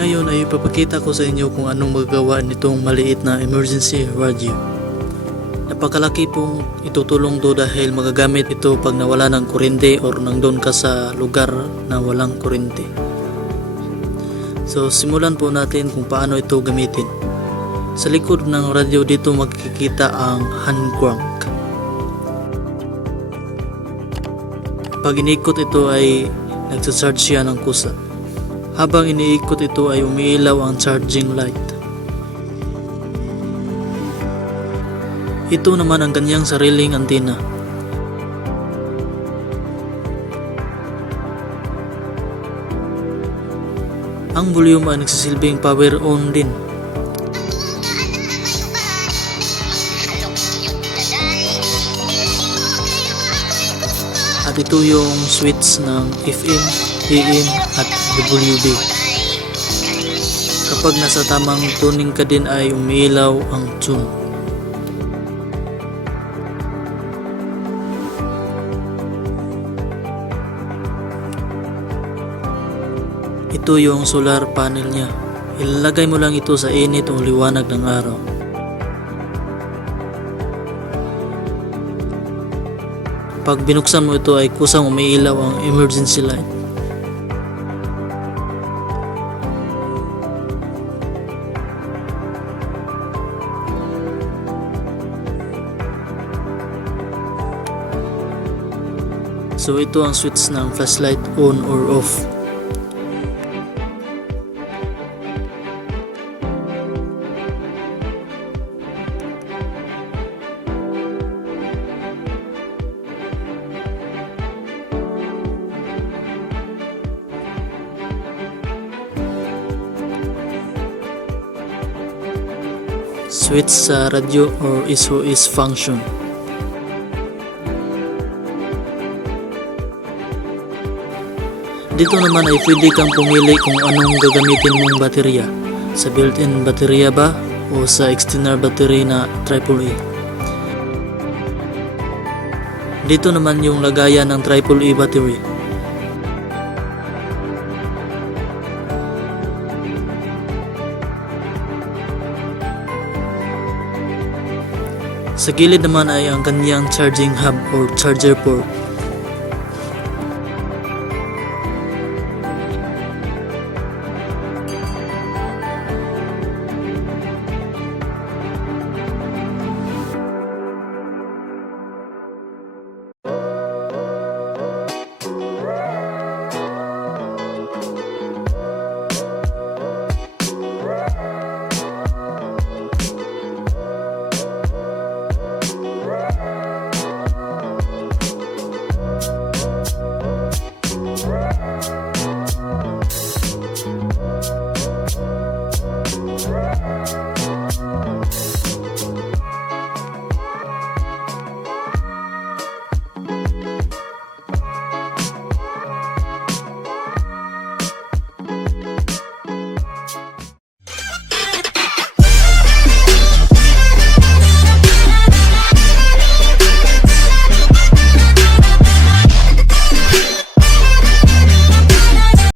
Ngayon ay ipapakita ko sa inyo kung anong magagawa nitong maliit na emergency radio. Napakalaki pong itutulong to dahil magagamit ito pag nawala ng kuryente or nandun ka sa lugar na walang kuryente. So simulan po natin kung paano ito gamitin. Sa likod ng radio dito makikita ang hand crank. Pag inikot ito ay nagsasarge siya ng kusa. Habang iniikot ito ay umiilaw ang charging light. Ito naman ang kanyang sariling antena. Ang volume ay nagsisilbing power on din. At ito yung switch ng FM, AM at WB. Kapag nasa tamang tuning ka din ay umiilaw ang tune. Ito yung solar panel niya. Ilalagay mo lang ito sa init o liwanag ng araw. Pag binuksan mo ito ay kusang umiilaw ang emergency light. So ito ang switch ng flashlight on or off. Switch sa radio or SOS function. Dito naman ay pwede kang pumili kung anong gagamitin mong baterya. Sa built-in baterya ba o sa external battery na AAA. Dito naman yung lagayan ng AAA battery. Sa gilid naman ay ang kanyang charging hub or charger port.